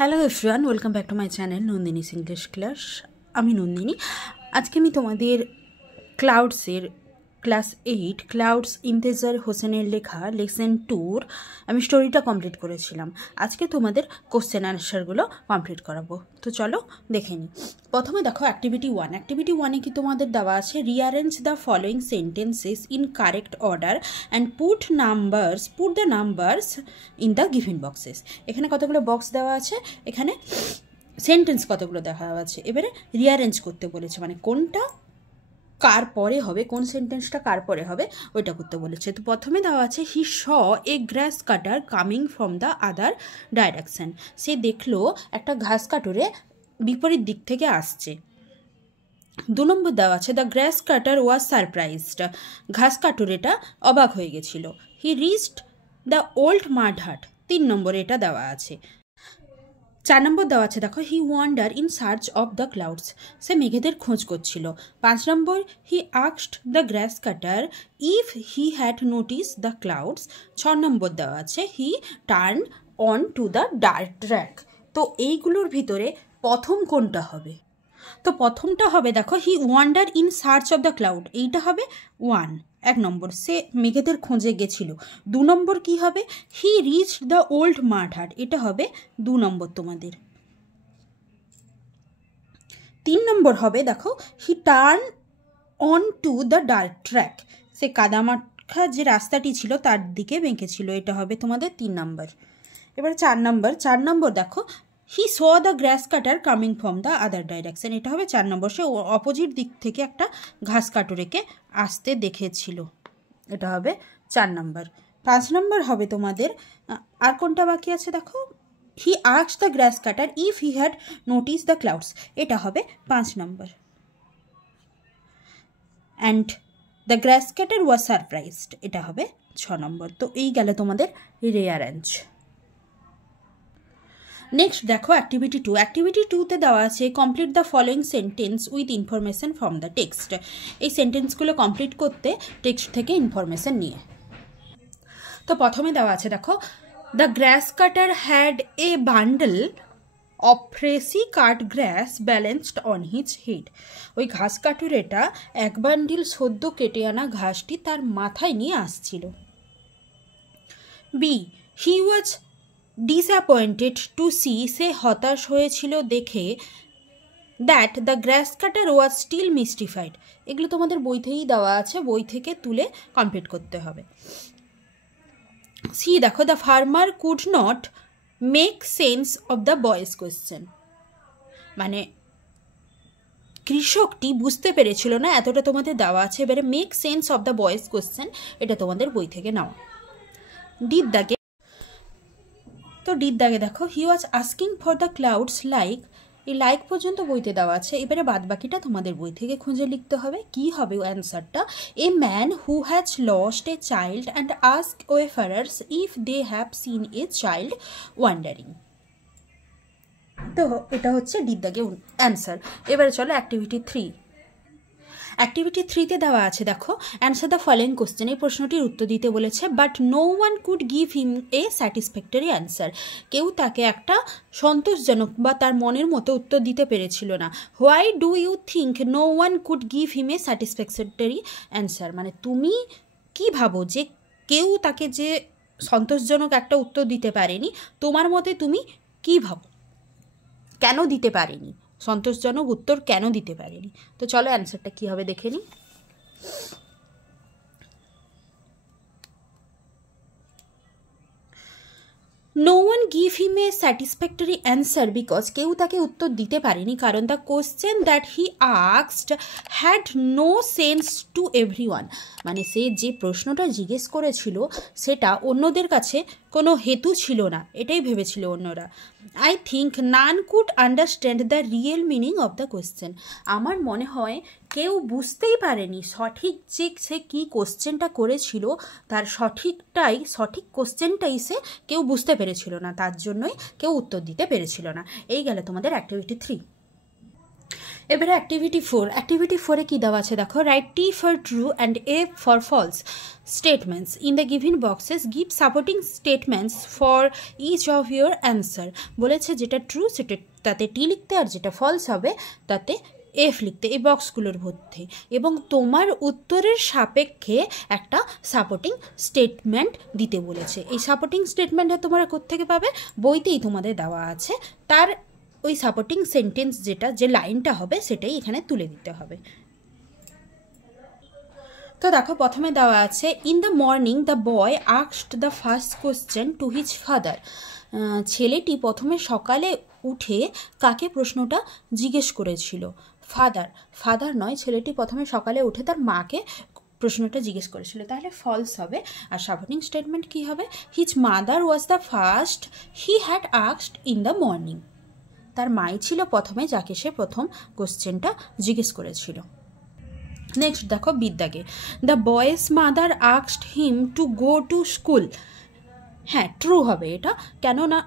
Hello everyone, welcome back to my channel Nandini's English class. আমি নন্দিনী। আজকে আমি তোমাদের ক্লাউডসের ক্লাস 8 ক্লাউডস ইমতেজার হোসেনের লেখা লেসন 2 আমি স্টোরিটা কমপ্লিট করেছিলাম। আজকে তোমাদের কোশ্চেন আনসারগুলো কমপ্লিট করাবো। তো চলো দেখে নিই। প্রথমে দেখো অ্যাক্টিভিটি 1। অ্যাক্টিভিটি 1-এ কি তোমাদের দেওয়া আছে, rearrange the following sentences in correct order and put the numbers in the given boxes. এখানে কতগুলো বক্স দেওয়া আছে, এখানে সেন্টেন্স কতগুলো দেখা আছে, এবারে রিঅ্যারেঞ্জ করতে বলেছে, মানে কোনটা কার পরে হবে, কোন সেন্টেন্সটা কার পরে হবে ওইটা করতে বলেছে। তো প্রথমে দেওয়া আছে he saw a grass cutter coming from the other direction. সে দেখলো একটা ঘাস কাটরে বিপরীত দিক থেকে আসছে। 2 নম্বর দেওয়া আছে the grass cutter was surprised. ঘাস কাটুরেটা অবাক হয়ে গেছিল। হি রিচড দ্য ওল্ড মাড হাট। 3 নম্বরে এটা দেওয়া আছে। 4 নম্বর দেওয়া আছে দেখো he wander in search of the clouds. সে মেঘেদের খোঁজ করছিল। 5 নম্বর he asked the grass cutter if he had notice the clouds. 6 নম্বর দেওয়া আছে he turn on to the dark track. তো এইগুলোর ভিতরে প্রথম কোনটা হবে? তো প্রথমটা হবে দেখো he wander in search of the cloud, এইটা হবে 1 নম্বর, সে মেঘেদের খোঁজে গেছিল। 2 নম্বর কি হবে, হি রিচড দ্য ওল্ড মাড হাট, এটা হবে 2 নম্বর তোমাদের। 3 নম্বর হবে দেখো he turn on to the dark track, সে কাদামাখা যে রাস্তাটি ছিল তার দিকে বেঁকেছিল, এটা হবে তোমাদের 3 নম্বর। এবার 4 নম্বর দেখো he saw the grass cutter coming from the other direction, এটা হবে 4 নম্বর। সে অপোজিট দিক থেকে একটা ঘাস কাটুরেকে আসতে দেখেছিল, এটা হবে 4 নম্বর। 5 নম্বর হবে তোমাদের, আর কোনটা বাকি আছে দেখো, he asked the grass cutter if he had notice the clouds, এটা হবে 5 নম্বর। And the grass cutter was surprised, এটা হবে 6 নম্বর। তো এই গেল তোমাদের রিঅ্যারেঞ্জ। নেক্সট দেখো অ্যাক্টিভিটি 2। অ্যাক্টিভিটি 2-তে দেওয়া আছে complete the following sentence with information from the text. এই সেন্টেন্সগুলো কমপ্লিট করতে টেক্সট থেকে ইনফরমেশন নিয়ে। তো প্রথমে দেওয়া আছে দেখো the grass cutter had a bundle of freshly cut grass balanced on his head. ওই ঘাস কাটুরেটা এক বান্ডিল সদ্য কেটে আনা ঘাসটি তার মাথায় নিয়ে আসছিল। B he was disappointed to see, সে হতাশ হয়েছিল দেখে that the grass cutter was still mystified. এগুলো তোমাদের বই থেকেই দেওয়া আছে, বই থেকে তুলে কমপ্লিট করতে হবে। সি দেখো the farmer could not make sense of the boys question, মানে কৃষকটি বুঝতে পেরেছিল না, এতটা তোমাদের দেওয়া আছে। এবারে make sense of the boys question, এটা তোমাদের বই থেকে নেওয়া। ডির দাগে, তো ডির দাগে দেখো he was asking for the clouds like, এই লাইক পর্যন্ত বইতে দেওয়া আছে। এবারে বাদ বাকিটা তোমাদের বই থেকে খুঁজে লিখতে হবে। কি হবে অ্যান্সারটা, a man who has lost a child and ask wayfarers if they have seen a child wandering. তো এটা হচ্ছে ডির দাগে অ্যান্সার। এবারে চলো অ্যাক্টিভিটি 3। অ্যাক্টিভিটি 3-তে দেওয়া আছে দেখো অ্যান্সার দ্য ফলোয়িং কোশ্চেন। এই প্রশ্নটির উত্তর দিতে বলেছে, but no one could give him a satisfactory answer. কেউ তাকে একটা সন্তোষজনক বা তার মনের মতো উত্তর দিতে পেরেছিল না। Why do you think no one could give him a satisfactory answer, মানে তুমি কি ভাবো যে কেউ তাকে যে সন্তোষজনক একটা উত্তর দিতে পারেনি, তোমার মতে তুমি কি ভাবো কেন দিতে পারেনি, সন্তোষজনক উত্তর কেন দিতে পারেনি? তো চলো অ্যান্সারটা কী হবে দেখে নিই। No one give him a satisfactory answer because, কেউ তাকে উত্তর দিতে পারেনি কারণ the question that he asked had no sense to everyone, মানে সে যে প্রশ্নটা জিজ্ঞেস করেছিল সেটা অন্যদের কাছে কোনো হেতু ছিল না, এটাই ভেবেছিল অন্যরা। I think none could understand the real meaning of the question. আমার মনে হয় কেউ বুঝতেই পারেনি সঠিক যে সে কী কোশ্চেনটা করেছিল, তার সঠিক কোশ্চেনটাই সে কেউ বুঝতে পেরেছিল না, তার জন্যই কেউ উত্তর দিতে পেরেছিল না। এই গেল তোমাদের অ্যাক্টিভিটি 3। এবারে অ্যাক্টিভিটি 4। অ্যাক্টিভিটি 4-এ কী দেওয়া আছে দেখো, write T for true and F for false statements in the given boxes, give supporting statements for each of your answer. বলেছে যেটা ট্রু সেটা তাতে টি লিখতে, আর যেটা ফলস হবে তাতে এফ লিখতে এই বক্সগুলোর মধ্যে, এবং তোমার উত্তরের সাপেক্ষে একটা সাপোর্টিং স্টেটমেন্ট দিতে বলেছে। এই সাপোর্টিং স্টেটমেন্টটা তোমরা কোত্থেকে পাবে, বইতেই তোমাদের দেওয়া আছে, তার ওই সাপোর্টিং সেন্টেন্স যেটা যে লাইনটা হবে সেটাই এখানে তুলে দিতে হবে। তো দেখো প্রথমে দেওয়া আছে, in the morning the boy asked the first question to his father. ছেলেটি প্রথমে সকালে উঠে কাকে প্রশ্নটা জিজ্ঞেস করেছিল? ফাদার নয়, ছেলেটি প্রথমে সকালে উঠে তার মাকে প্রশ্নটা জিজ্ঞেস করেছিল, তাহলে ফলস হবে। আর সাপোর্টিং স্টেটমেন্ট কি হবে, his mother was the first he had asked in the morning. তার মাই ছিল প্রথমে যাকে সে প্রথম কোশ্চেনটা জিজ্ঞেস করেছিল। নেক্সট দেখো বিদ্যাকে, the boy's mother asked him to go to school. হ্যাঁ, ট্রু হবে এটা, কেননা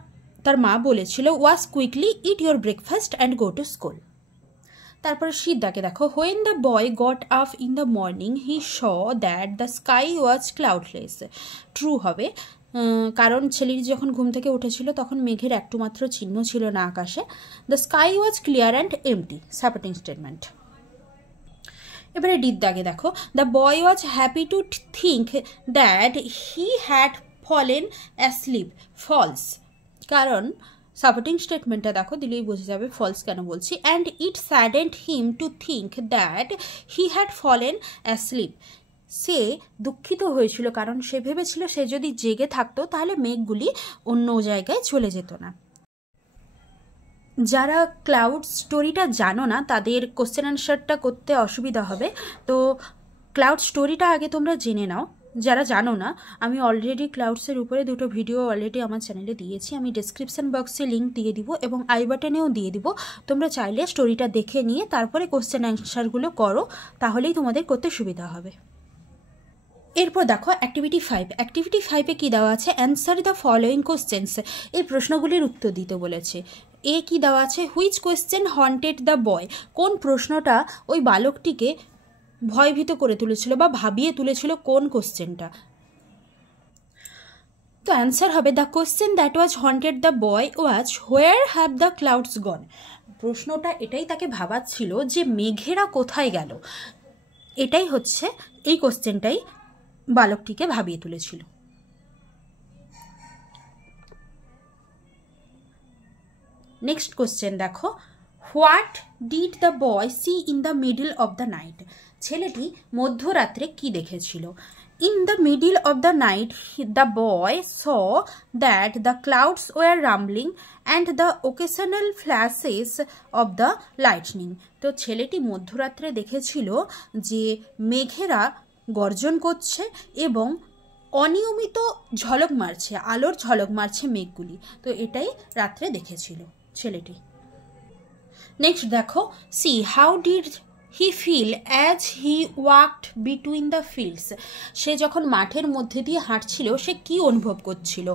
তার মা বলেছিল was quickly eat your breakfast and go to school. তারপরে সিদ্ধাকে দেখো, when the boy got up in the morning he saw that the sky was cloudless. True হবে, কারণ ছেলেটি যখন ঘুম থেকে উঠেছিল তখন মেঘের একটু মাত্র চিহ্ন ছিল না আকাশে। The sky was clear and empty, supporting statement. এবারে ডিদ্দাকে দেখো, the boy was happy to think that he had fallen asleep. False, কারণ সাপোর্টিং স্টেটমেন্টটা দেখো দিলেই বোঝা যাবে ফলস কেন বলছি। And it saddened him to think that he had fallen asleep. সে দুঃখিত হয়েছিল কারণ সে ভেবেছিল সে যদি জেগে থাকতো তাহলে মেঘগুলি অন্য জায়গায় চলে যেত না। যারা ক্লাউড স্টোরিটা জানো না তাদের কোশ্চেন অ্যান্সারটা করতে অসুবিধা হবে, তো ক্লাউড স্টোরিটা আগে তোমরা জেনে নাও। যারা জানো না, আমি অলরেডি ক্লাউডসের উপরে দুটো ভিডিও অলরেডি আমার চ্যানেলে দিয়েছি, আমি ডিসক্রিপশান বক্সে লিঙ্ক দিয়ে দিব এবং আই বাটনেও দিয়ে দিব। তোমরা চাইলে স্টোরিটা দেখে নিয়ে তারপরে কোশ্চেন অ্যান্সারগুলো করো, তাহলেই তোমাদের করতে সুবিধা হবে। এরপর দেখো অ্যাক্টিভিটি 5। অ্যাক্টিভিটি 5-এ কী দেওয়া আছে, অ্যান্সার দ্য ফলোয়িং কোশ্চেন্স। এই প্রশ্নগুলির উত্তর দিতে বলেছে। এ কি দেওয়া আছে, হুইচ কোয়েশ্চেন হন্টেড দ্য বয়। কোন প্রশ্নটা ওই বালকটিকে ভয়ভীত করে তুলেছিল বা ভাবিয়ে তুলেছিল, কোন কোশ্চেনটা? তো অ্যান্সার হবে, the question that was haunted the boy was where have the clouds gone. প্রশ্নটা এটাই তাকে ভাবাচ্ছিল যে মেঘেরা কোথায় গেল। এটাই হচ্ছে এই কোশ্চেনটাই বালকটিকে ভাবিয়ে তুলেছিল। নেক্সট কোশ্চেন দেখো, what did the boy see in the middle of the night. ছেলেটি মধ্যরাত্রে কি দেখেছিল? In the middle of the night the boy saw that the clouds were rumbling and the occasional flashes of the lightning. তো ছেলেটি মধ্যরাত্রে দেখেছিল যে মেঘেরা গর্জন করছে এবং অনিয়মিত ঝলক মারছে, আলোর ঝলক মারছে মেঘগুলি। তো এটাই রাত্রে দেখেছিল ছেলেটি। নেক্সট দেখো, see how did he feel as he walked between the fields. সে যখন মাঠের মধ্যে দিয়ে হাঁটছিল সে কি অনুভব করছিল?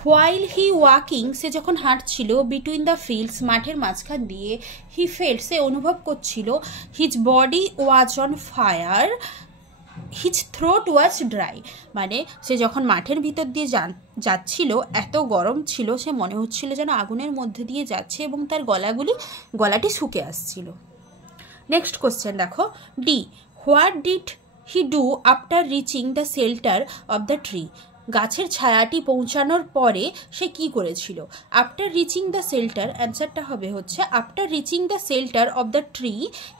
হোয়াইল হি ওয়াকিং, সে যখন হাঁটছিল, বিটুইন দ্য ফিল্ডস, মাঠের মাঝখান দিয়ে, হি ফেল্ট, সে অনুভব করছিল, his body was on fire, his throat was dry. মানে সে যখন মাঠের ভিতর দিয়ে যাচ্ছিল এত গরম ছিল, সে মনে হচ্ছিল যেন আগুনের মধ্যে দিয়ে যাচ্ছে এবং তার গলাটি শুকে আসছিল। নেক্সট কোশ্চেন দেখো, D, what did he do after reaching the shelter of the tree. গাছের ছায়াটি পৌঁছানোর পরে সে কি করেছিল? আফটার রিচিং দ্য শেল্টার, অ্যান্সারটা হবে হচ্ছে after reaching the shelter of the tree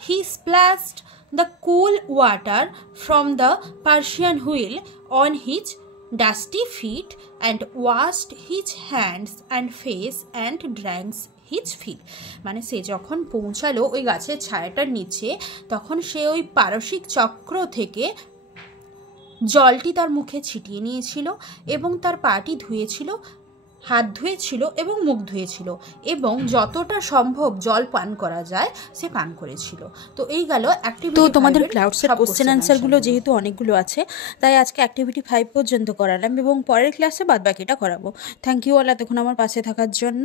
he splashed the cool water from the Persian wheel on his dusty feet and washed his hands and face and drank his feet. মানে সে যখন পৌঁছালো ওই গাছের ছায়াটার নিচে, তখন সে ওই পারসিক চক্র থেকে জলটি তার মুখে ছিটিয়ে নিয়েছিল এবং তার পাটি ধুয়েছিল, হাত ধুয়েছিল এবং মুখ ধুয়েছিল এবং যতটা সম্ভব জল পান করা যায় সে পান করেছিল। তো এই গেল অ্যাক্টিভিটি। তো তোমাদের ক্লাউডসের কোশ্চেন অ্যান্সারগুলো যেহেতু অনেকগুলো আছে তাই আজকে অ্যাক্টিভিটি 5 পর্যন্ত করালাম এবং পরের ক্লাসে বাদবাকিটা করাবো। থ্যাংক ইউ অল এতক্ষণ আমার পাশে থাকার জন্য।